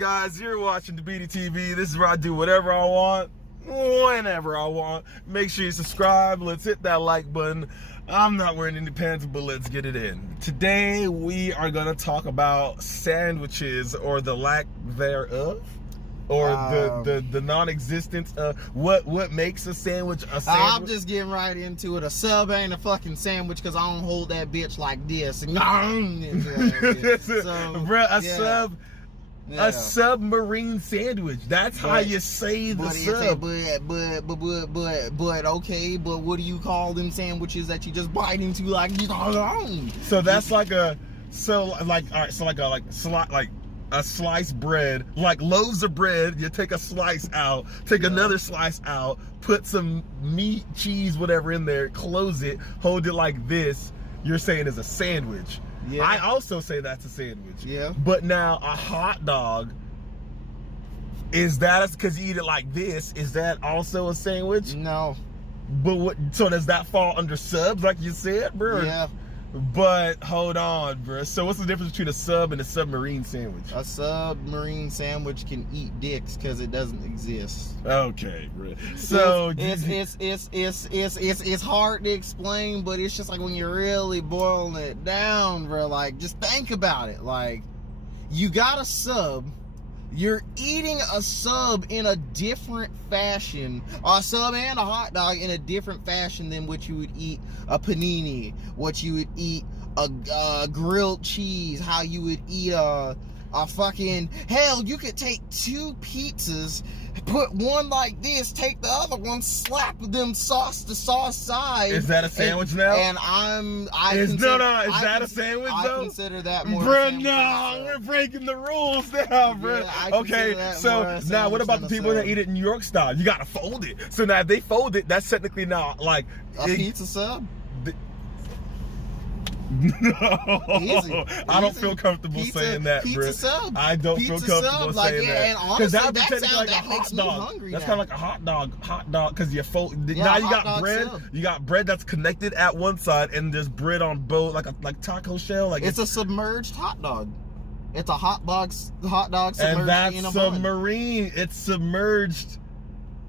guys, you're watching the BDTV. This is where I do whatever I want, whenever I want. Make sure you subscribe. Let's hit that like button. I'm not wearing any pants, but let's get it in. Today, we are going to talk about sandwiches, or the lack thereof, or the non-existence of what makes a sandwich a sandwich. I'm just getting right into it. A sub ain't a fucking sandwich because I don't hold that bitch like this. A submarine sandwich. That's how you say the sub. But okay, but what do you call them sandwiches that you just bite into like? So that's like a a sliced bread, like loaves of bread. You take a slice out, take another slice out, put some meat, cheese, whatever in there, close it, hold it like this. You're saying is a sandwich. Yeah. I also say that's a sandwich. Yeah. But now a hot dog, is that because you eat it like this? Is that also a sandwich? No. But what? So does that fall under subs, like you said, bro? Yeah. But hold on, bro. So what's the difference between a sub and a submarine sandwich? A submarine sandwich can eat dicks because it doesn't exist. Okay, bro. So it's hard to explain, but it's just like when you're really boiling it down, bro. Like, just think about it. Like, you got a sub. You're eating a sub in a different fashion, a sub and a hot dog in a different fashion than what you would eat a panini, what you would eat a grilled cheese, how you would eat a fucking, hell, you could take two pizzas, put one like this, take the other one, slap them sauce to sauce side. Is that a sandwich now? And is that a sandwich though? I consider that more. Bro, no, we're breaking the rules now, bro. Yeah, okay, so now what about the people that eat it in New York style? You gotta fold it. So now if they fold it, that's technically now like a pizza sub. No, I don't feel comfortable saying that, bro. Sub. I don't feel comfortable saying that. Because that would be technically like a hot dog. That's kind of like a hot dog, because you fold. Yeah, now you got bread. Sub. You got bread that's connected at one side, and there's bread on both, like taco shell. Like it's a submerged hot dog. It's a hot dog submerged and that's in a submarine. bun. It's submerged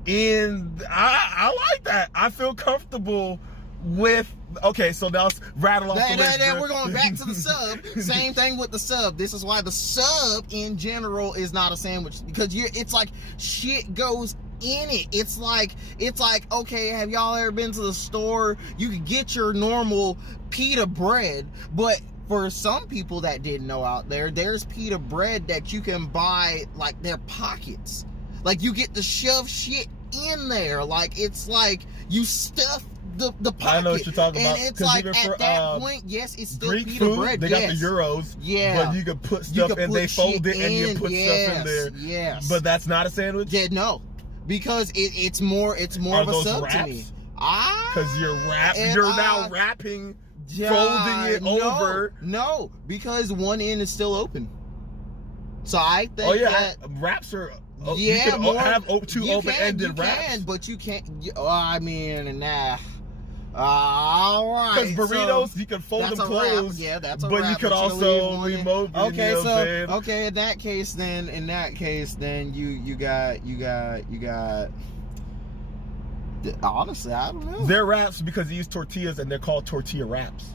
in. I like that. I feel comfortable with. Okay, so now let's rattle off the list. We're going back to the sub. Same thing with the sub. This is why the sub in general is not a sandwich, because it's like shit goes in it. It's like okay, have y'all ever been to the store? You could get your normal pita bread, but for some people that didn't know out there, there's pita bread that you can buy like their pockets. Like you get to shove shit in there. Like it's like you stuff the pocket. I know what you're talking about. And it's like at that point, yes, it's still Greek pita food, bread. They got the Euros. Yeah. But you could put stuff and they fold it and you put stuff in there. Yes. But that's not a sandwich? Yeah, no. Because it's more of a sub wraps? to me. Because you're now wrapping, folding it over. No, because one end is still open. So I think that wraps are. Yeah, you can have two open-ended wraps. You can, but you can't. I mean, nah. All right. Because burritos, you can fold them closed. Yeah, that's a but wrap. You could also remote. Okay, you know okay. In that case, then you got. Honestly, I don't know. They're wraps because they use tortillas and they're called tortilla wraps.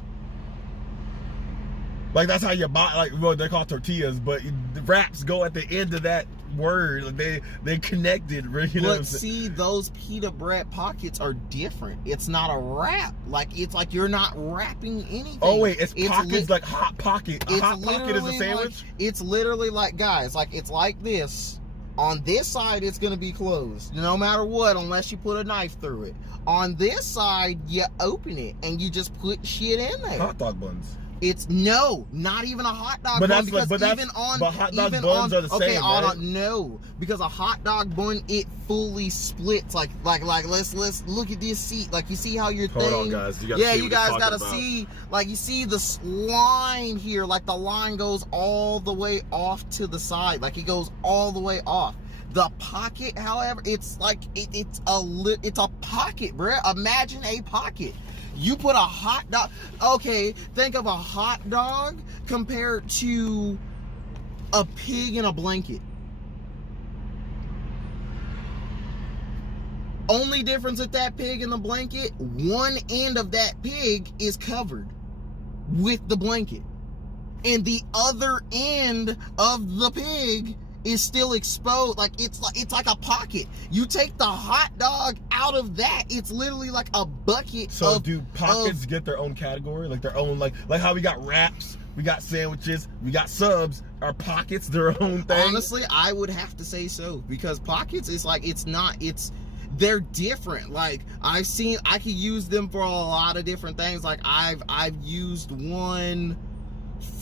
Like that's how you buy. Like they're called tortillas, but the wraps go at the end of that word. Like they connected. You know but see, those pita bread pockets are different. It's not a wrap. Like it's like you're not wrapping anything. Oh wait, it's pockets like hot pocket. A hot pocket is a sandwich. Like, it's literally like, guys, like it's like this. On this side, it's going to be closed, no matter what, unless you put a knife through it. On this side, you open it and you just put shit in there. Hot dog buns. It's not even a hot dog bun. But hot dog buns are the same, right? No, because a hot dog bun, it fully splits. Like let's look at this seat. Like you see how your thing. Hold on, guys. You guys gotta see. Like you see the line here. Like the line goes all the way off to the side. Like it goes all the way off. The pocket, however, it's like it's a pocket, bro. Imagine a pocket. You put a hot dog. Okay, think of a hot dog compared to a pig in a blanket. Only difference with that pig in the blanket, one end of that pig is covered with the blanket, and the other end of the pig is still exposed. Like it's like a pocket. You take the hot dog out of that, it's literally like a bucket. So do pockets get their own category, like their own, like how we got wraps, we got sandwiches, we got subs? Are pockets their own thing? Honestly, I would have to say so, because pockets is like, they're different. Like I could use them for a lot of different things. Like I've used one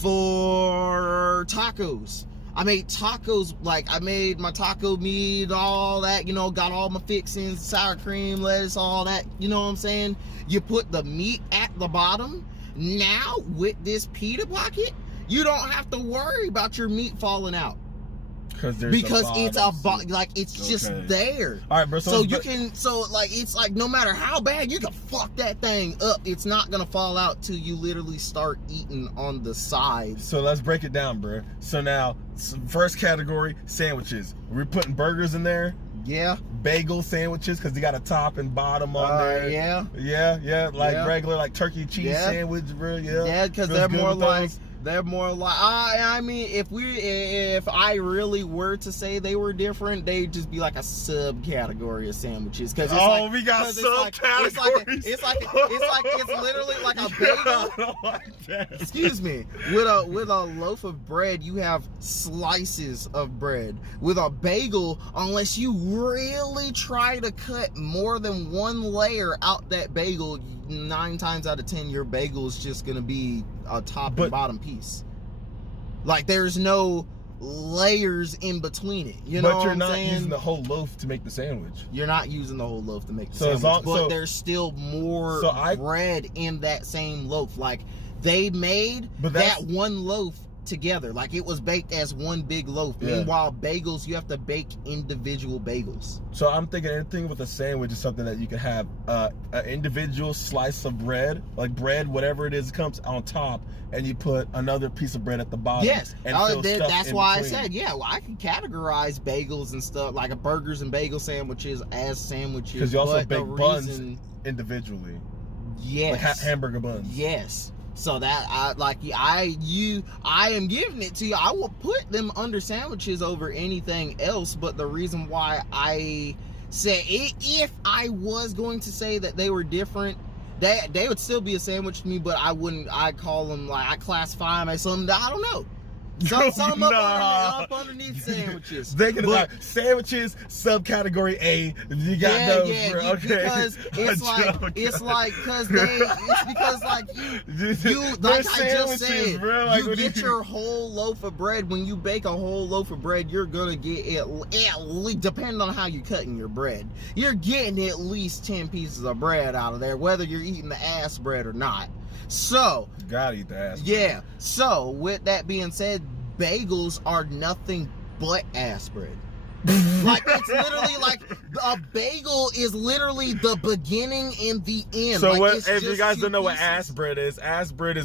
for tacos. I made tacos, like I made my taco meat, all that, got all my fixings, sour cream, lettuce, all that, you know what I'm saying? You put the meat at the bottom. Now with this pita pocket, you don't have to worry about your meat falling out. Because it's just there. All right, bro. So it's like no matter how bad you can fuck that thing up, it's not gonna fall out till you literally start eating on the side. So let's break it down, bro. So now, first category, sandwiches. We're putting burgers in there. Yeah. Bagel sandwiches, because they got a top and bottom on there. Yeah. Like regular, like turkey cheese sandwich, bro. Yeah, because they're more like. They're more like, I mean, if I really were to say they were different, they'd just be like a subcategory of sandwiches. Cause we got subcategories. It's literally like a bagel. I don't like that. Excuse me. With a loaf of bread, you have slices of bread. With a bagel, unless you really try to cut more than one layer out that bagel, 9 times out of 10, your bagel is just gonna be a top and bottom piece. Like there's no layers in between it. You know what I'm saying? But you're not using the whole loaf to make the sandwich. You're not using the whole loaf to make the sandwich. But there's still more bread in that same loaf. Like they made that one loaf together. Like it was baked as one big loaf. Yeah. Meanwhile, bagels, you have to bake individual bagels. So I'm thinking anything with a sandwich is something that you can have an individual slice of bread, like bread, whatever it is, comes on top, and you put another piece of bread at the bottom. Yes, and that's why I said, I can categorize bagels and stuff, like burgers and bagel sandwiches as sandwiches. Because you also bake buns individually. Yes. Like hamburger buns. Yes. So that I am giving it to you. I will put them under sandwiches over anything else. But the reason why I say if I was going to say that they were different, they would still be a sandwich to me. But I'd call them, like, I classify them as something that I don't know. Some up underneath sandwiches. They can like sandwiches subcategory A. You got those, bro. Okay. Because it's because like you like I just said, bro, like you get your whole loaf of bread. When you bake a whole loaf of bread, you're gonna get at least, depending on how you're cutting your bread, you're getting at least 10 pieces of bread out of there, whether you're eating the ass bread or not. So you gotta eat the ass bread. Yeah. So with that being said, bagels are nothing but ass bread. Like it's literally like a bagel is literally the beginning and the end. So like, if you guys don't know what ass bread is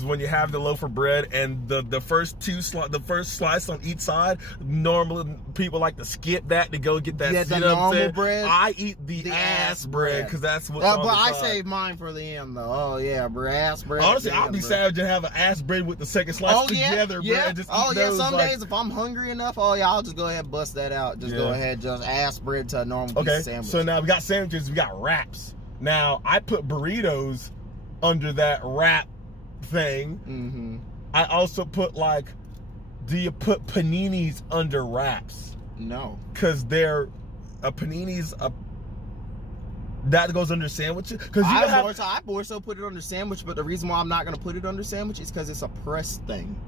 when you have the loaf of bread and the first slice on each side. Normally people like to skip that to go get that. Yeah, the normal bread. I eat the ass bread because that's what. But I save mine for the end though. Oh yeah, bro, ass bread. Honestly, I'll be savage to have an ass bread with the second slice together. Yeah. Bro, just Some days if I'm hungry enough, I'll just go ahead and bust that out. Just go ahead, just ass bread to a normal piece of sandwich. So now we got sandwiches, we got wraps. Now I put burritos under that wrap thing. Mm-hmm. I also put do you put paninis under wraps? No, because they're paninis that goes under sandwiches. Because I more so put it under sandwich, but the reason why I'm not gonna put it under sandwich is because it's a press thing.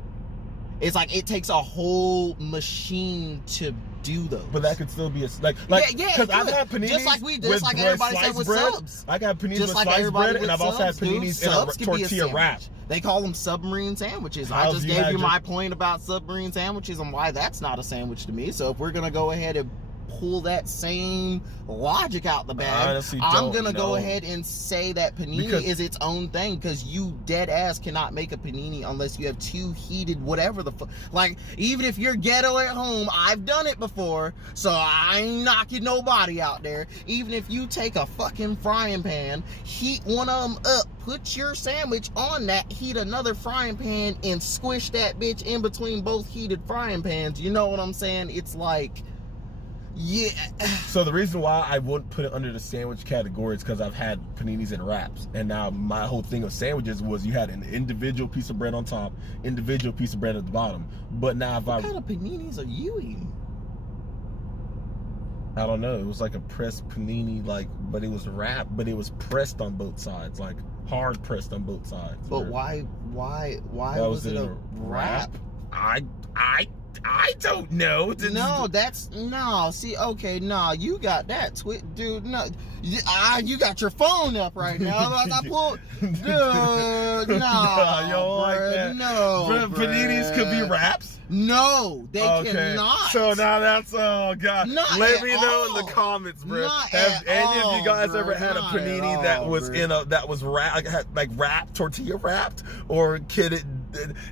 It's like it takes a whole machine to do those. But that could still be because I've had paninis just like everybody said with bread. subs. I got paninis with sliced bread, and I've also had paninis in a tortilla wrap. They call them submarine sandwiches. I just gave you my point about submarine sandwiches and why that's not a sandwich to me. So if we're gonna go ahead and pull that same logic out the bag, honestly I'm don't gonna go know. ahead and say that panini Because- is its own thing, because you dead ass cannot make a panini unless you have two heated whatever the fuck. Like, even if you're ghetto at home, I've done it before, so I ain't knocking nobody out there. Even if you take a fucking frying pan, heat one of them up, put your sandwich on that, heat another frying pan, and squish that bitch in between both heated frying pans. You know what I'm saying? It's like, yeah. So the reason why I wouldn't put it under the sandwich category is because I've had paninis and wraps, and now my whole thing of sandwiches was you had an individual piece of bread on top, individual piece of bread at the bottom. But now if What kind of paninis are you eating? I don't know, it was like a pressed panini, like, but it was wrapped, but it was pressed on both sides, like hard pressed on both sides. But Or- why That was it in a wrap? I don't know. No, see, okay, no, you got that dude. No, you got your phone up right now. Like I pulled, dude. No, you don't like bruh, that. no, But paninis could be bruh. wraps. No, they cannot. So now that's, oh god. Not Let at me know in all. the comments, bro. Not Have at any of all, you guys bro. ever had a Not at panini that all, was bro. that was wrapped, like wrapped, tortilla wrapped, or kid it?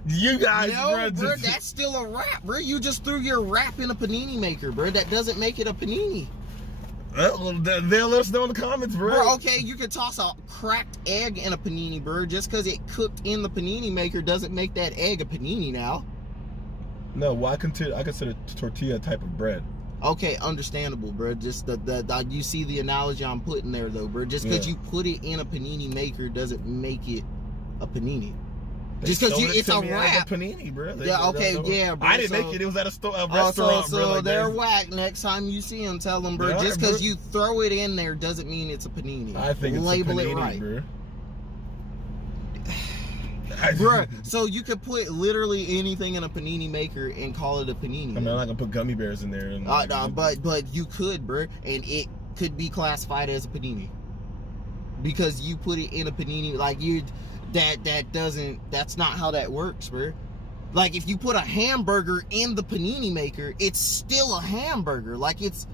You guys, No, bro, bro, just- that's still a wrap, bro. You just threw your wrap in a panini maker, bro. That doesn't make it a panini. They'll let us know in the comments, bro. Bro, okay, you could toss a cracked egg in a panini, bro. Just because it cooked in the panini maker doesn't make that egg a panini now. No, well, I consider tortilla a type of bread. Okay, understandable, bro. Just the you see the analogy I'm putting there, though, bro. Just because Yeah. you put it in a panini maker doesn't make it a panini. They Just because sold it it's to a me as wrap. panini, bro. Yeah, okay, yeah, bro. I didn't So- make it. It was at a Oh, restaurant, so bro. Like they're that. whack. Next time you see them, tell them, bro. They are, Just because bro. you throw it in there doesn't mean it's a panini. I think it's Label a panini, it right. bro. Bruh, so you could put literally anything in a panini maker and call it a panini. I'm not gonna put gummy bears in there. And but you could, bruh, and it could be classified as a panini because you put it in a panini. Like you, that's not how that works, bruh. Like if you put a hamburger in the panini maker, it's still a hamburger. Like it's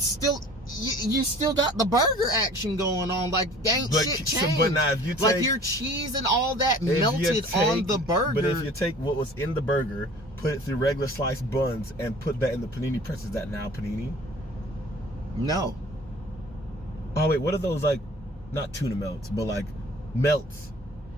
still. You still got the burger action going on, like ain't shit changed. But now if you take, Like your cheese and all that if you melted on take- the burger. But if you take what was in the burger, put it through regular sliced buns, and put that in the panini press, is that now panini? No. Oh wait, what are those, like, not tuna melts, but like melts?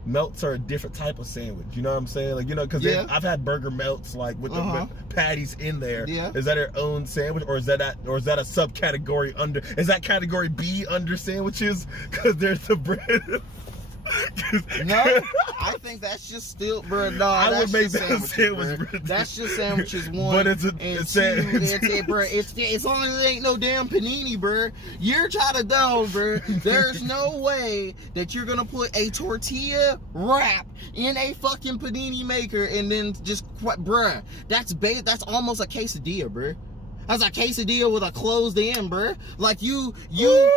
Melts are a different type of sandwich. You know what I'm saying? Like, you know, because Yeah. I've had burger melts like with Uh-huh. the patties in there. Yeah. Is that their own sandwich, or is that a subcategory under? Is that category B under sandwiches? Because there's the bread. No, I think that's just still, bro. No, I that's would make just that sandwiches, sandwich, bro. bro. That's just sandwiches one. But it's a- and it's two. sandwich. It's bro. It's as long as it ain't no damn panini, bro. You're trying to know, bro. There's no way that you're gonna put a tortilla wrap in a fucking panini maker and then just, bruh. That's almost a quesadilla, bro. That's a quesadilla with a closed end, bruh. Like you. Ooh,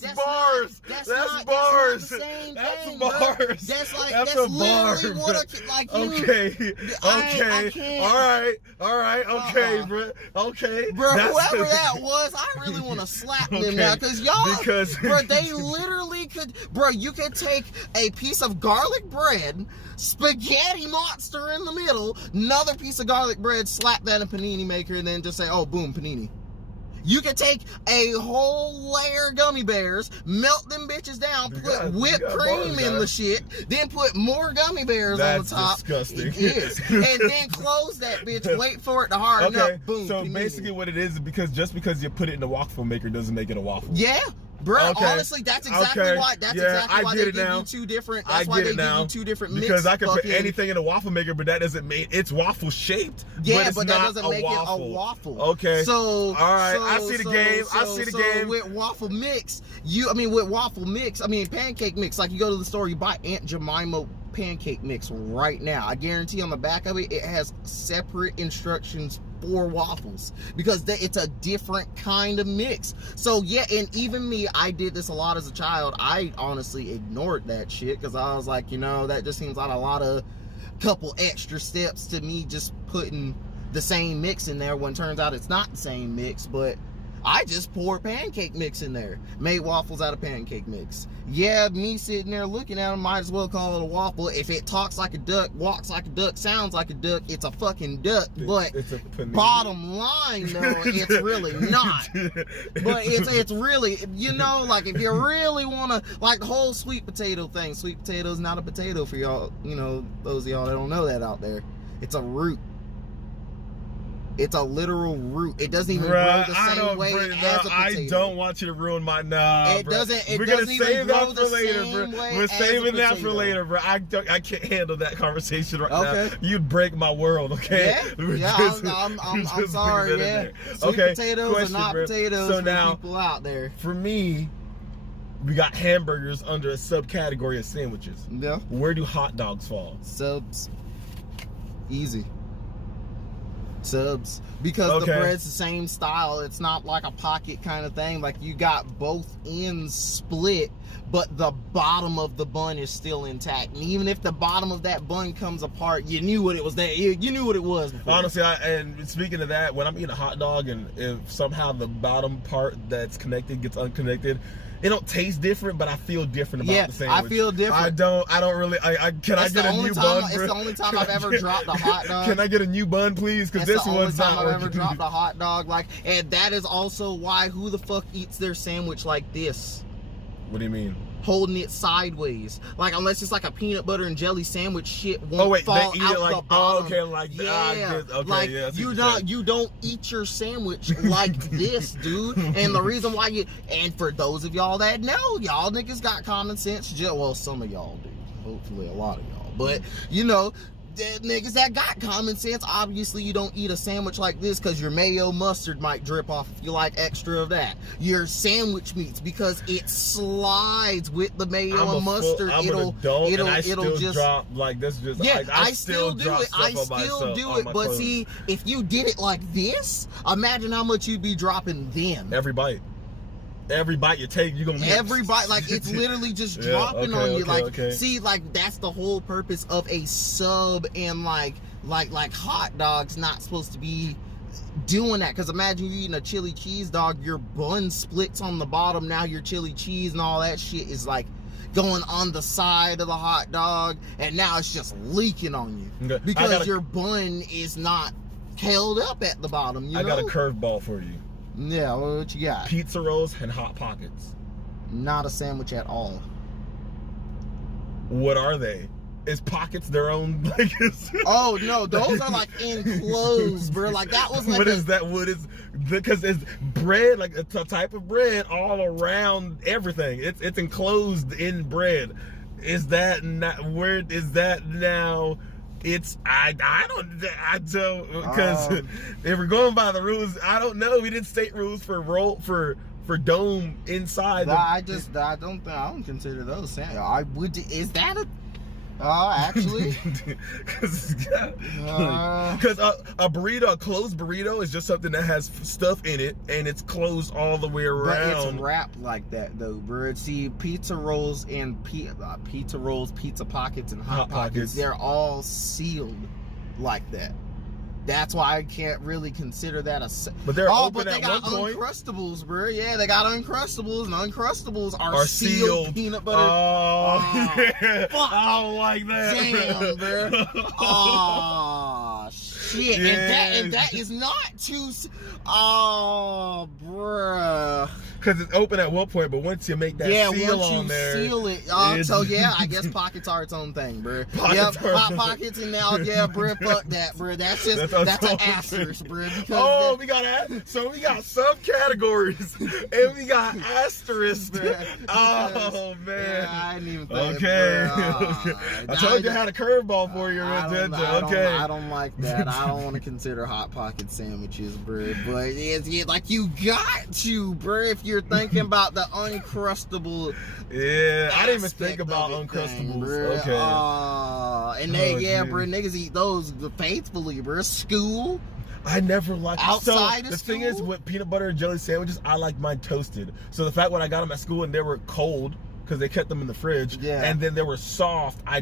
That's bars. That's That's bars. not the same That's thing, bars. Bro. That's a literally bar, what bro. like you. Okay. I Okay. can't. All right. Okay, bro. Okay. Bro, That's- whoever that was, I really want to slap them Okay. now, cause y'all, Because- bro, they literally could, bro, you could take a piece of garlic bread, spaghetti monster in the middle, another piece of garlic bread, slap that in a panini maker, and then just say, oh, boom, panini. You could take a whole layer of gummy bears, melt them bitches down, You put got whipped bars, cream in the guys. shit, then put more gummy bears That's on the top. disgusting. It is. And then close that bitch, wait for it to harden Okay. up, boom, So panini. basically, what it is because just because you put it in the waffle maker doesn't make it a waffle. Yeah, bro. Okay. Honestly, that's exactly Okay. why. That's Yeah, exactly I why get they it give now. you two different. I That's why get they it now. give you two different Because mixed I can put fucking- anything in a waffle maker, but that doesn't mean it's waffle shaped. Yeah, it's but that not doesn't make it a waffle. Okay. So all right, I see the game. I see the game. With waffle mix, pancake mix. Like you go to the store, you buy Aunt Jemima pancake mix right now. I guarantee on the back of it, it has separate instructions for waffles because it's a different kind of mix. So yeah, and even me, I did this a lot as a child. I honestly ignored that shit because I was like, that just seems like a lot of couple extra steps to me just putting the same mix in there when turns out it's not the same mix, but I just poured pancake mix in there. Made waffles out of pancake mix. Yeah, me sitting there looking at them, might as well call it a waffle. If it talks like a duck, walks like a duck, sounds like a duck, it's a fucking duck. But it's a bottom line, though, it's really not. But it's really, you know, like if you really want to, like the whole sweet potato thing. Sweet potato is not a potato for y'all, you know, those of y'all that don't know that out there. It's a root. It's a literal root. It doesn't even grow the same way as a potato. I don't want you to ruin my It doesn't. We're gonna doesn't save even that grow for the later, same bro. way We're as a saving that for potato. later, bro. I can't handle that conversation right Okay. now. You'd break my world, okay? I'm sorry. Yeah. Sweet Okay. potatoes Question, are not bro. potatoes So for now, people out there. for me, we got hamburgers under a subcategory of sandwiches. Yeah. Where do hot dogs fall? Subs. Easy. Subs. Because the bread's the same style. It's not like a pocket kind of thing. Like you got both ends split, but the bottom of the bun is still intact. And even if the bottom of that bun comes apart, you knew what it was there. You knew what it was before. Honestly, and speaking of that, when I'm eating a hot dog and if somehow the bottom part that's connected gets unconnected, it don't taste different, but I feel different about the sandwich. I feel different. I don't really. Can I get a new bun? It's the only time I've ever dropped a hot dog. Can I get a new bun, please? Because this one's not the only time I've ever working. dropped a hot dog. Like, and that is also why who the fuck eats their sandwich like this? What do you mean? Holding it sideways, like unless it's like a peanut butter and jelly sandwich, shit won't fall they eat out it like the bottom. okay, like yeah, okay, like yeah. you don't eat your sandwich like this, dude. And the reason why and for those of y'all that know, y'all niggas got common sense. Well, some of y'all do. Hopefully, a lot of y'all. But you know. Niggas that got common sense, obviously you don't eat a sandwich like this because your mayo mustard might drip off if you like extra of that. Your sandwich meats, because it slides with the mayo and mustard. It'll just drop like this. Just yeah, I still do it. I still do it. But see, if you did it like this, imagine how much you'd be dropping then. Every bite you take, you're gonna every bite, like it's literally just dropping on you. See, like that's the whole purpose of a sub, and like hot dogs not supposed to be doing that. Because imagine you eating a chili cheese dog, your bun splits on the bottom. Now your chili cheese and all that shit is like going on the side of the hot dog, and now it's just leaking on you because your bun is not held up at the bottom. I got a curveball for you. Yeah, what you got? Pizza rolls and Hot Pockets. Not a sandwich at all. What are they? Is Pockets their own? Oh no, those are like enclosed, bro. Like that was like. What is that? What is? Because it's bread, like it's a type of bread all around everything. It's enclosed in bread. Is that not? Where is that now? It's I don't because if we're going by the rules, I don't know. We didn't state rules for dome inside. I don't consider those sandwiches. I would. Is that a? Actually, because a burrito, a closed burrito, is just something that has stuff in it and it's closed all the way around. But it's wrapped like that though, bro. See, pizza rolls and pizza pockets, and hot pockets, they're all sealed like that. That's why I can't really consider that a. But they're open but they at got one point. Uncrustables, bro. Yeah, they got Uncrustables, and Uncrustables are sealed peanut butter. Oh, yeah. Fuck. I don't like that. Damn, bro. Oh shit! Yes. And that is not too. Oh, bruh. Because it's open at one point, but once you make that seal on there, seal it. So yeah, I guess pockets are its own thing, bro. Hot pockets and now, yeah, bro. Fuck that, bro. That's an asterisk, bro. Oh, we got subcategories and we got asterisks. Oh man. Yeah, I didn't even think. Okay. Okay. I told you I had a curveball for you. I don't like that. I don't want to consider hot pocket sandwiches, bro. But it's like you got to, bro. If you're thinking about the Uncrustable. Yeah, I didn't even think about Uncrustables. Okay. Bro, niggas eat those faithfully, bro. School. I never liked outside of the school? thing is, with peanut butter and jelly sandwiches, I like mine toasted. So the fact when I got them at school and they were cold, because they kept them in the fridge. Yeah. And then they were soft. I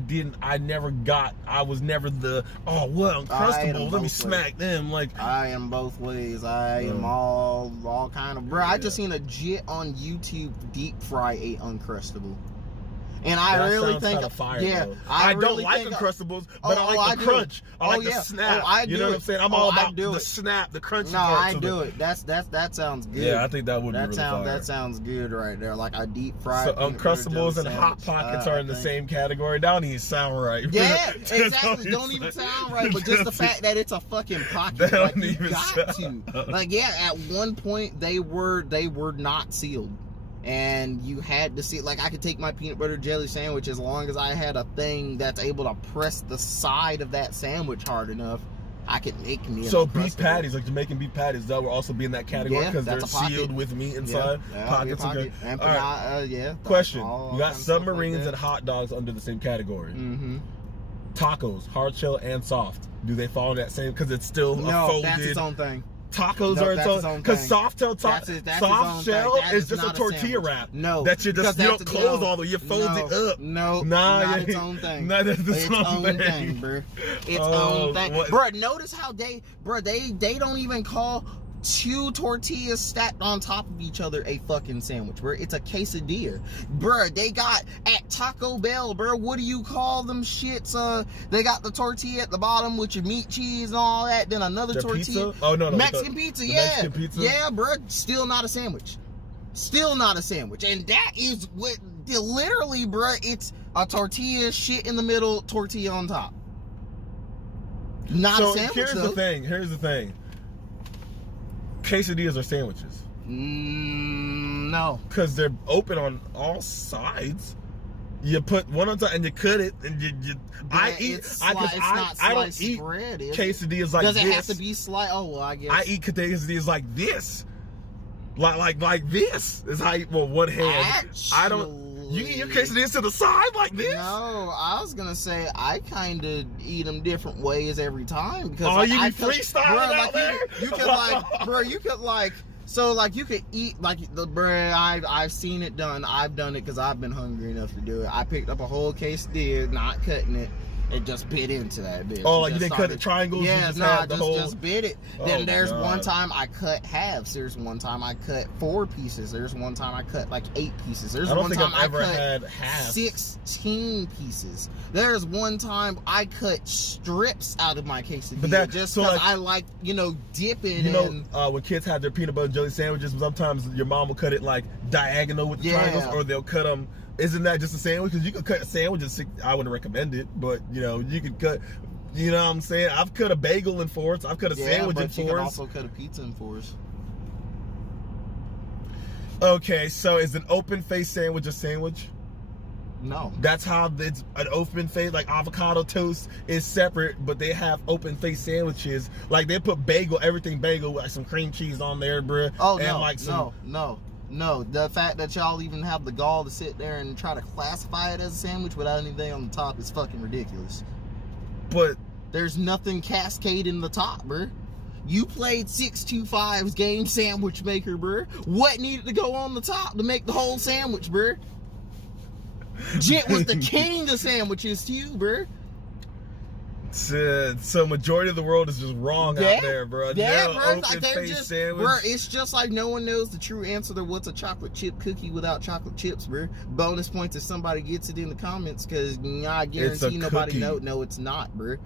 was never the, oh, well, Uncrustables, let me smack them. Like, I am both ways. I am all kind of, bro. I just seen a jit on YouTube deep fry a Uncrustable. And I really think, fire, yeah, though. I don't really like think, Uncrustables, but I like the crunch. I like the snap. You know what I'm saying? I'm all about the snap, the crunchy No, parts. I do it. That sounds good. Yeah, I think that would be really fire. That sounds good right there, like a deep fried. So Uncrustables and Hot Pockets are in the same category. That don't even sound right. Yeah, exactly. Don't even sound right. But just the fact that it's a fucking pocket, like you got to. Like, yeah, at one point they were not sealed. And you had to see, like, I could take my peanut butter jelly sandwich as long as I had a thing that's able to press the side of that sandwich hard enough. I could make me. So beef patties, like Jamaican beef patties, that will also be in that category because they're sealed with meat inside. Yeah, pockets. Pocket. Okay. And right. Question: you got submarines and hot dogs under the same category. Mm-hmm. Tacos, hard shell and soft. Do they fall in that same? Because it's still a folded. That's its own thing. Tacos are its own, because soft shell is just a tortilla wrap. No, that you don't close all the way. You fold it up. Not its own thing. Not its own thing, bro. Its own thing, bro. Notice how they don't even call two tortillas stacked on top of each other a fucking sandwich, bro. It's a quesadilla, bro. They got at Taco Bell, bro. What do you call them shits? They got the tortilla at the bottom with your meat, cheese, and all that. Then another tortilla. Pizza? Oh no, Mexican pizza. Yeah, Mexican pizza? Yeah, bro. Still not a sandwich. Still not a sandwich. And that is what literally, bro. It's a tortilla, shit in the middle, tortilla on top. Not a sandwich. Here's the thing. Quesadillas are sandwiches. No. Because they're open on all sides. You put one on top and you cut it and you I don't eat bread, quesadillas like this. Does it have to be sliced? Oh, well, I guess. I eat quesadillas like this. Like this is how one hand. Actually, I don't. You eat your quesadillas to the side like this? No, I was gonna say I kind of eat them different ways every time because you be freestyling out there. You could eat like the bread. I've seen it done. I've done it because I've been hungry enough to do it. I picked up a whole quesadilla, not cutting it. It just bit into that bitch. Oh, like you didn't cut the triangles? Yeah, just bit it. Then there's one time I cut halves. There's one time I cut 4 pieces. There's one time I cut like 8 pieces. There's one time I cut 16 pieces. There's one time I cut strips out of my quesadilla just because I like, dipping. When kids have their peanut butter and jelly sandwiches, sometimes your mom will cut it like diagonal with the triangles, or they'll cut them. Isn't that just a sandwich? Because you could cut a sandwich I wouldn't recommend it, but you could cut. You know what I'm saying? I've cut a bagel in 4s. I've cut a sandwich in 4s. You can also cut a pizza in 4s. Okay, so is an open face sandwich a sandwich? No. That's how it's an open face, like avocado toast is separate, but they have open face sandwiches. Like they put everything bagel with like some cream cheese on there, bro. Oh, and No, the fact that y'all even have the gall to sit there and try to classify it as a sandwich without anything on the top is fucking ridiculous. But there's nothing cascading the top, bro. You played 625's game Sandwich Maker, bro. What needed to go on the top to make the whole sandwich, bro? Jit was the king of sandwiches to you, bro. So majority of the world is just wrong out there, bro. Yeah, no bro. open face sandwich. Bro, it's just like no one knows the true answer to what's a chocolate chip cookie without chocolate chips, bro. Bonus points if somebody gets it in the comments, because I guarantee nobody knows. No, it's not, bro.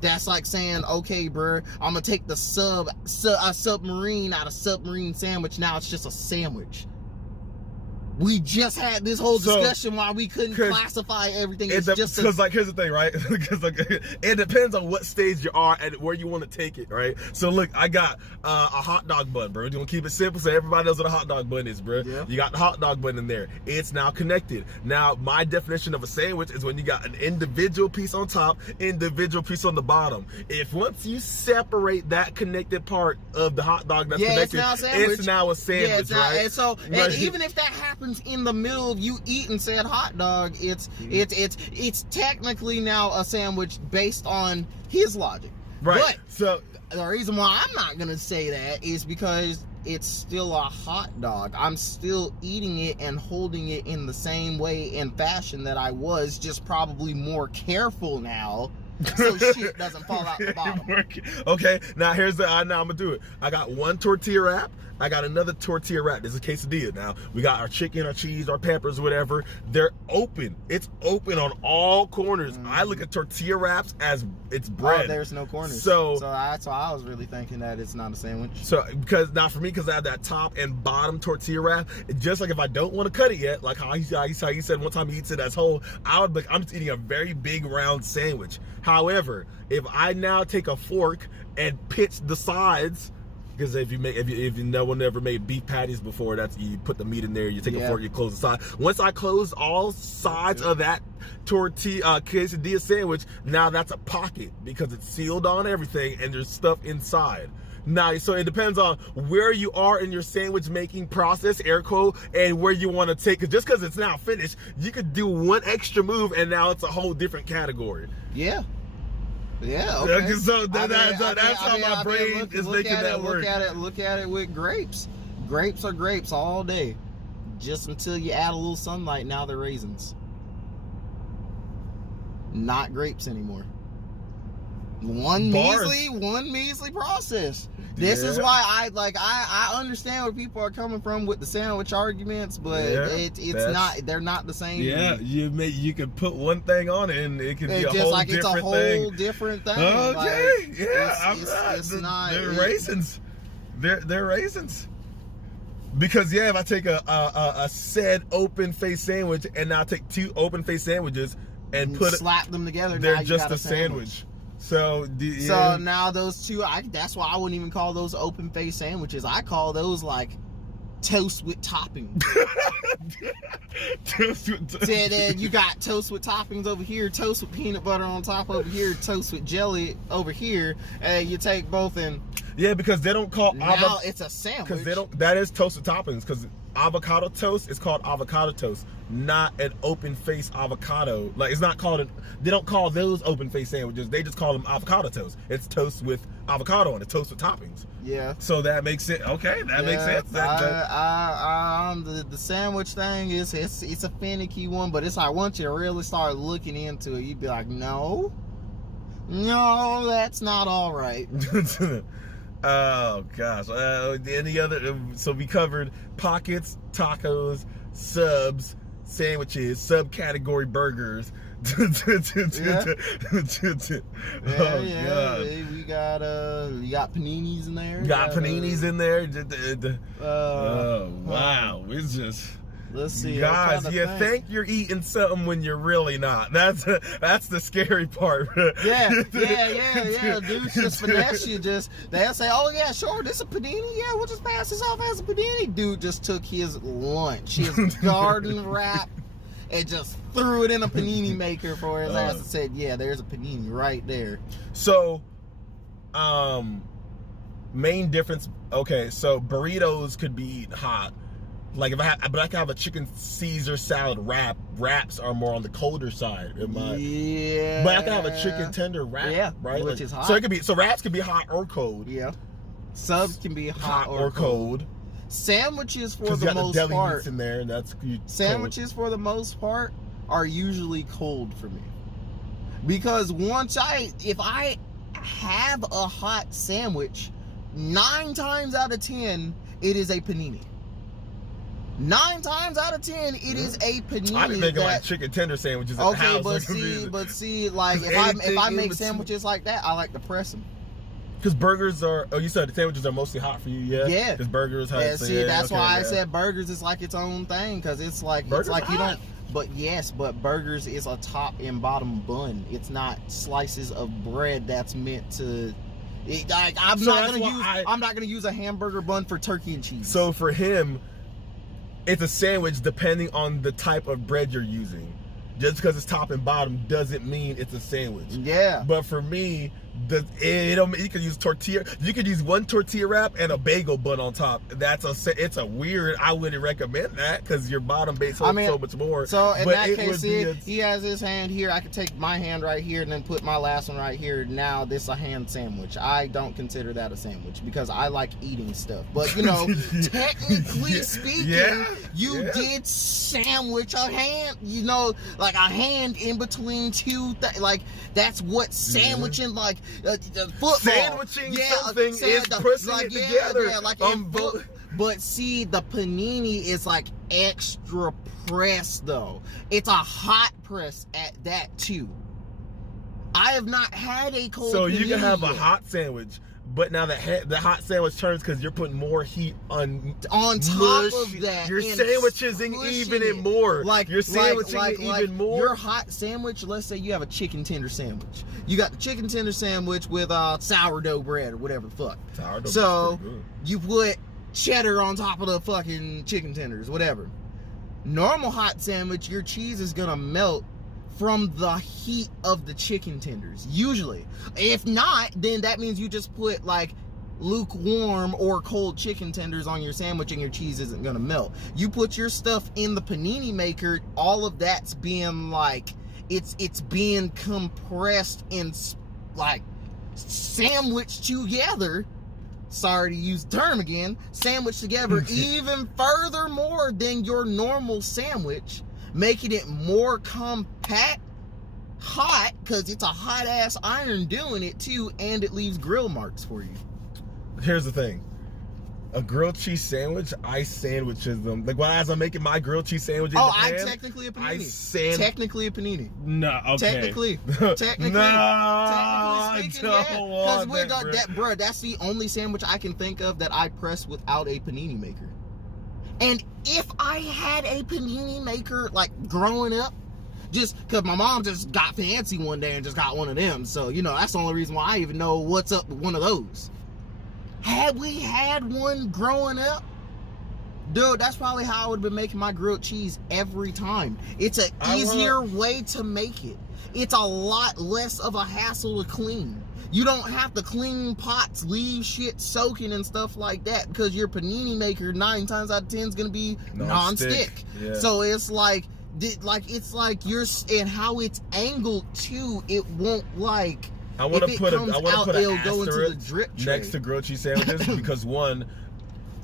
That's like saying, okay, bro, I'm gonna take the submarine out of submarine sandwich. Now it's just a sandwich. We just had this whole discussion why we couldn't classify everything. It's just because, like, here's the thing, right? Because like, it depends on what stage you are and where you want to take it, right? So look, I got a hot dog bun, bro. You want to keep it simple so everybody knows what a hot dog bun is, bro. Yeah. You got the hot dog bun in there. It's now connected. Now, my definition of a sandwich is when you got an individual piece on top, individual piece on the bottom. If once you separate that connected part of the hot dog that's connected, it's now a sandwich, right? And so, and even if that happens in the middle of you eating said hot dog, it's technically now a sandwich based on his logic. Right. But so the reason why I'm not gonna say that is because it's still a hot dog. I'm still eating it and holding it in the same way and fashion that I was, just probably more careful now, so shit doesn't fall out the bottom. Okay, now here's now I'm gonna do it. I got one tortilla wrap. I got another tortilla wrap. This is a quesadilla. Now we got our chicken, our cheese, our peppers, whatever. They're open. It's open on all corners. I look at tortilla wraps as it's bread. Oh, there's no corners. So that's why I was really thinking that it's not a sandwich. So because now for me, because I have that top and bottom tortilla wrap, just like if I don't want to cut it yet, like how he said one time he eats it as whole, I would like I'm just eating a very big round sandwich. However, if I now take a fork and pitch the sides, because if no one ever made beef patties before, that's you put the meat in there, you take a fork, you close the side. Once I close all sides of that tortilla quesadilla sandwich, now that's a pocket because it's sealed on everything and there's stuff inside. Now, so it depends on where you are in your sandwich making process, air quote, and where you want to take it. Just because it's now finished, you could do one extra move and now it's a whole different category. Yeah. Yeah, okay. So that's how my brain is making that work. Look at it with grapes. Grapes are grapes all day. Just until you add a little sunlight, now they're raisins. Not grapes anymore. One measly process. This is why I understand where people are coming from with the sandwich arguments, but they're not the same. Yeah, you can put one thing on it and it can be a whole different thing. It's a whole different thing. Okay, It's not. They're raisins. They're raisins. Because if I take a said open face sandwich and now take two open face sandwiches and slap them together, they're now you just got a sandwich. So now those two, that's why I wouldn't even call those open face sandwiches. I call those like toast with toppings. You got toast with toppings over here, toast with peanut butter on top over here, toast with jelly over here, and you take both and because they don't call now it's a sandwich. Because that is toast with toppings. Because avocado toast is called avocado toast, not an open face avocado. Like it's not called they don't call those open face sandwiches. They just call them avocado toast. It's toast with avocado on it, toast with toppings. Yeah. So that makes sense. Okay, that makes sense. The sandwich thing is it's a finicky one, but it's like once you really start looking into it, you'd be like, no, that's not all right. Oh gosh. Any other? So we covered pockets, tacos, subs, sandwiches, subcategory burgers. God. We got you got paninis in there. Got paninis in there. Oh wow, it's just. Let's see, guys. You think you're eating something when you're really not. That's the scary part. Yeah. Dudes just finesse you. They'll say, "Oh yeah, sure, this is a panini. Yeah, we'll just pass this off as a panini." Dude just took his lunch, his garden wrap, and just threw it in a panini maker for his ass and said, "Yeah, there's a panini right there." So, main difference. Okay, so burritos could be eaten hot. Like if I can have a chicken Caesar salad wrap. Wraps are more on the colder side. Yeah. But I can have a chicken tender wrap, right? Which is hot. So wraps can be hot or cold. Yeah. Subs can be hot or cold. Sandwiches for the most deli part. Meats in there, and that's sandwiches for the most part are usually cold for me. Because if I have a hot sandwich, 9 times out of 10 it is a panini. 9 times out of 10, it is a panini. I've been thinking like chicken tender sandwiches. Okay, but see, like if I make sandwiches like that, I like to press them. Because burgers are. Oh, you said the sandwiches are mostly hot for you, yeah? Yeah. Because burgers hot. Yeah, see, that's why I said burgers is like its own thing. Because it's like you don't. But yes, but burgers is a top and bottom bun. It's not slices of bread that's meant to. I'm not gonna use a hamburger bun for turkey and cheese. So for him, it's a sandwich depending on the type of bread you're using. just because it's top and bottom doesn't mean it's a sandwich. Yeah. But for me, you could use tortilla. You could use one tortilla wrap and a bagel bun on top. It's a weird. I wouldn't recommend that because your bottom base holds so much more. So in but that case, he has his hand here. I could take my hand right here and then put my last one right here. Now this is a hand sandwich. I don't consider that a sandwich because I like eating stuff. But you know, technically speaking, you did sandwich a hand. You know, like a hand in between two. Like that's what sandwiching like. Football. Sandwiching something is pressing it together. But see, the panini is like extra press though. It's a hot press at that too. I have not had a cold. So you panini can have a yet. hot sandwich, but now the hot sandwich turns because you're putting more heat on top of that. You're sandwiching even more. Like you're sandwiching even more. Your hot sandwich. Let's say you have a chicken tender sandwich. You got the chicken tender sandwich with sourdough bread or whatever the fuck. Sourdough so you put cheddar on top of the fucking chicken tenders, whatever. Normal hot sandwich, your cheese is gonna melt from the heat of the chicken tenders, usually. If not, then that means you just put like lukewarm or cold chicken tenders on your sandwich and your cheese isn't gonna melt. You put your stuff in the panini maker, all of that's being like, it's being compressed and like sandwiched together. Sorry to use the term again. Sandwiched together even further more than your normal sandwich, making it more compact, hot, because it's a hot ass iron doing it too, and it leaves grill marks for you. Here's the thing. A grilled cheese sandwich, I sandwiches them. Like, as I'm making my grilled cheese sandwich in the pan, I'm technically a panini. Technically a panini. No, okay. Technically. No, I don't want that, bro. That's the only sandwich I can think of that I press without a panini maker. And if I had a panini maker, like, growing up, just because my mom just got fancy one day and just got one of them. So, you know, that's the only reason why I even know what's up with one of those. Had we had one growing up, dude, that's probably how I would have been making my grilled cheese every time. It's an easier way to make it. It's a lot less of a hassle to clean. You don't have to clean pots, leave shit soaking and stuff like that, because your panini maker 9 times out of 10 is going to be non-stick. Yeah. So it's like you're, and how it's angled too, it won't like... I want to put an asterisk next to grilled cheese sandwiches because one,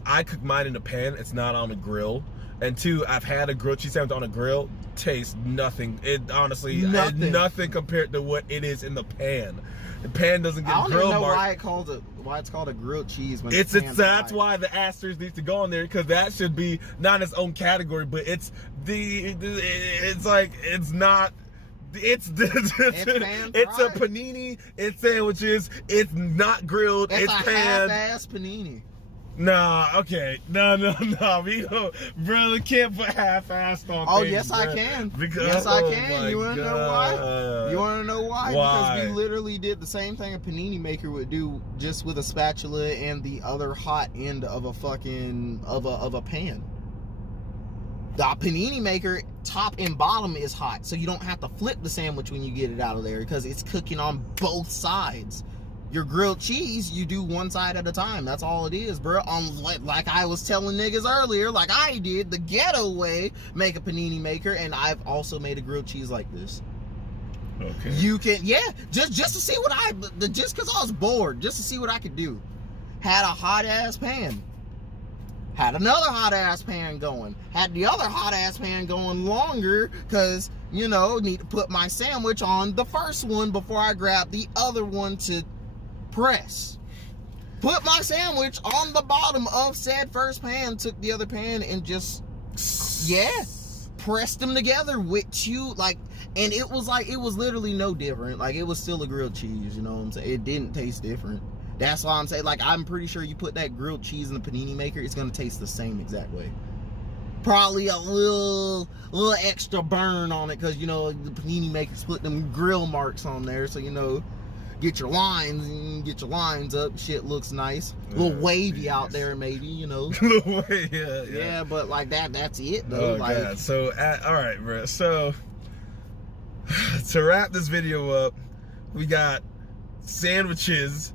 I cook mine in a pan. It's not on a grill. And two, I've had a grilled cheese sandwich on a grill. Tastes nothing. It honestly nothing compared to what it is in the pan. The pan doesn't get grill marks. I don't know why it's called a grilled cheese. When that's why the asterisk needs to go on there, because that should be not in its own category, but it's not. It's a panini. It's sandwiches. It's not grilled. It's pan. Half-ass panini. Nah, okay. No. We don't, brother, can't put half-assed on things. Oh, yes, I can. Yes, I can. You want to know why? You want to know why? Because we literally did the same thing a panini maker would do, just with a spatula and the other hot end of a fucking of a pan. The panini maker, top and bottom is hot, so you don't have to flip the sandwich when you get it out of there, because it's cooking on both sides. Your grilled cheese, you do one side at a time. That's all it is, bro. Like I was telling niggas earlier, like I did, the ghetto way, make a panini maker, and I've also made a grilled cheese like this. Okay. You can, just to see what just because I was bored, just to see what I could do. Had a hot ass pan. Had another hot ass pan going. Had the other hot ass pan going longer because, you know, need to put my sandwich on the first one before I grab the other one to press. Put my sandwich on the bottom of said first pan, took the other pan and just, pressed them together with two, like, and it was literally no different. Like, it was still a grilled cheese, you know what I'm saying? It didn't taste different. That's why I'm saying, like, I'm pretty sure you put that grilled cheese in the panini maker, it's gonna taste the same exact way. Probably a little extra burn on it, because, you know, the panini maker's put them grill marks on there, so, you know, get your lines up, shit looks nice. A little wavy out there, maybe, you know. Yeah, but like that's it though. Oh, God. So, all right, bro. So, To wrap this video up, we got sandwiches.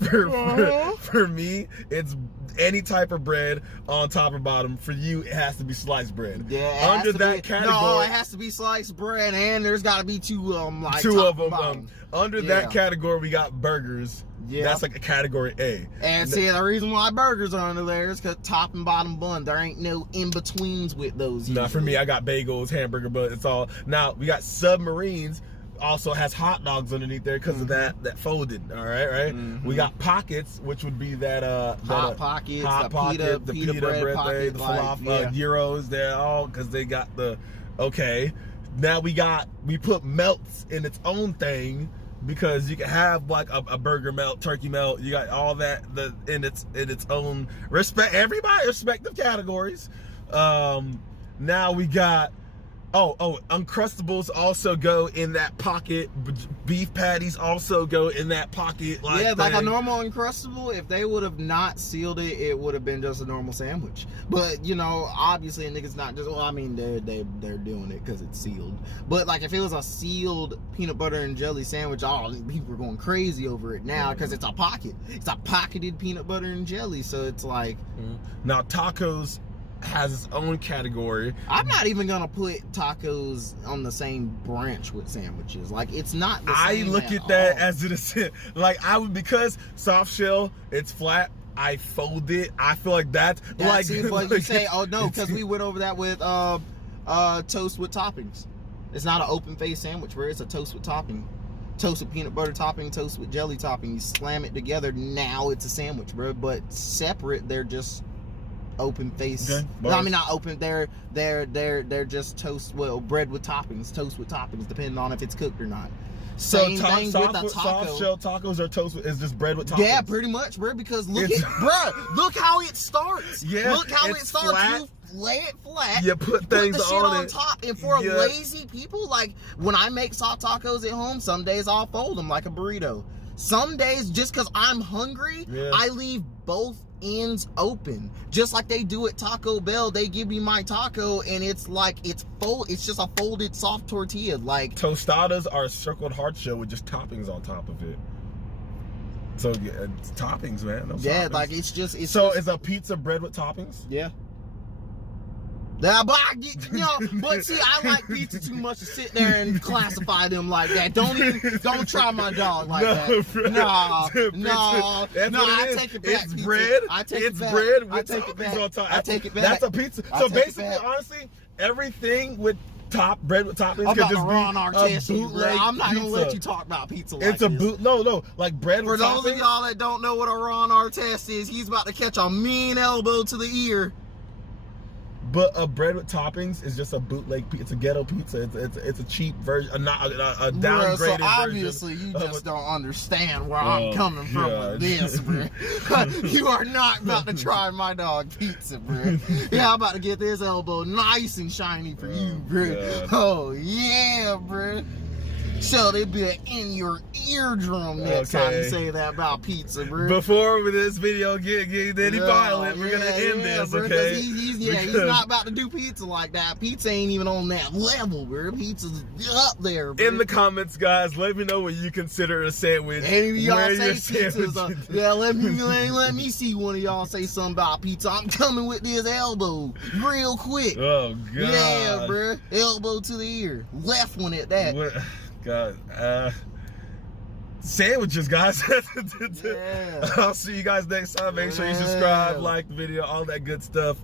For me, it's any type of bread on top or bottom. For you, it has to be sliced bread. Yeah, under that category. No, it has to be sliced bread, and there's got to be two of them. Like two top of them. and bottom. Under that category, we got burgers. Yeah, that's like a category A. And see, the reason why burgers are under there is because top and bottom bun. There ain't no in betweens with those. Nah, for me, I got bagels, hamburger, but it's all. Now we got submarines. Also has hot dogs underneath there because of that folded. All right. We got pockets, which would be that hot pockets, the pita bread pocket, thing, the falafel, gyros. They're all because they got the Now we put melts in its own thing because you can have like a burger melt, turkey melt. You got all that in its own everybody respective categories. Now we got. Uncrustables also go in that pocket. Beef patties also go in that pocket. Like a normal Uncrustable, if they would have not sealed it, it would have been just a normal sandwich. But, you know, obviously a nigga's not just, well, I mean, they're doing it because it's sealed. But, like, if it was a sealed peanut butter and jelly sandwich, people are going crazy over it now because it's a pocket. It's a pocketed peanut butter and jelly, so it's like... Now, tacos has its own category. I'm not even gonna put tacos on the same branch with sandwiches. Like, it's not the same. I look at that as it is. Like, I would, because soft shell, it's flat. I fold it. I feel like that's like. But you say, oh no, because we went over that with toast with toppings. It's not an open face sandwich, where it's a toast with topping. Toast with peanut butter topping, toast with jelly topping. You slam it together. Now it's a sandwich, bro. But separate, they're just open face. Okay, I mean, not open. They're just toast. Well, bread with toppings, toast with toppings, depending on if it's cooked or not. Same thing with a taco. Soft shell tacos or toast is just bread with toppings. Yeah, pretty much, bro. Because look how it starts. Yeah, look how it starts. Flat. You lay it flat. You put things the shit on it. top. And for lazy people, like when I make soft tacos at home, some days I'll fold them like a burrito. Some days, just because I'm hungry, I leave both ends open, just like they do at Taco Bell. They give me my taco and it's like it's just a folded soft tortilla. Like, tostadas are a circled hard shell with just toppings on top of it. So yeah, it's toppings, man. Toppings. Like it's is a pizza bread with toppings? Yeah. But but see, I like pizza too much to sit there and classify them like that. Don't try my dog like that. Bro. No. I take it back. It's bread. I take it back. Bread with I take it toppings back. on top. I take it back. That's a pizza. So basically, honestly, everything with bread with toppings I'm could about just to be run our a bootleg. I'm not pizza. gonna let you talk about pizza like it's a boot. No, like bread For with toppings. those of y'all that don't know what a Ron Artest is, he's about to catch a mean elbow to the ear. But a bread with toppings is just a bootleg pizza. It's a ghetto pizza. It's a cheap version, a downgraded so version. obviously you just don't understand where I'm coming from with this, bro. You are not about to try my dog pizza, bro. Yeah, I'm about to get this elbow nice and shiny for you, bro. God. Oh yeah, bro. So they be in your eardrum next time you say that about pizza, bro. Before this video get any violent, we're gonna end this, bro, okay? He's not about to do pizza like that. Pizza ain't even on that level, bro. Pizza's up there, bro. In the comments, guys, let me know what you consider a sandwich. Any of y'all Where say pizza's let me see one of y'all say something about pizza. I'm coming with this elbow real quick. Oh, God. Yeah, bro. Elbow to the ear. Left one at that. What? God, sandwiches, guys. I'll see you guys next time. Make sure you subscribe, like the video, all that good stuff.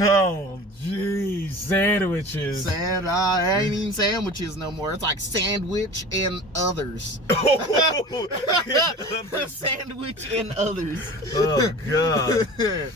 Oh, jeez, sandwiches. Ain't even sandwiches no more. It's like sandwich and others. Oh, Sandwich and others. Oh, God.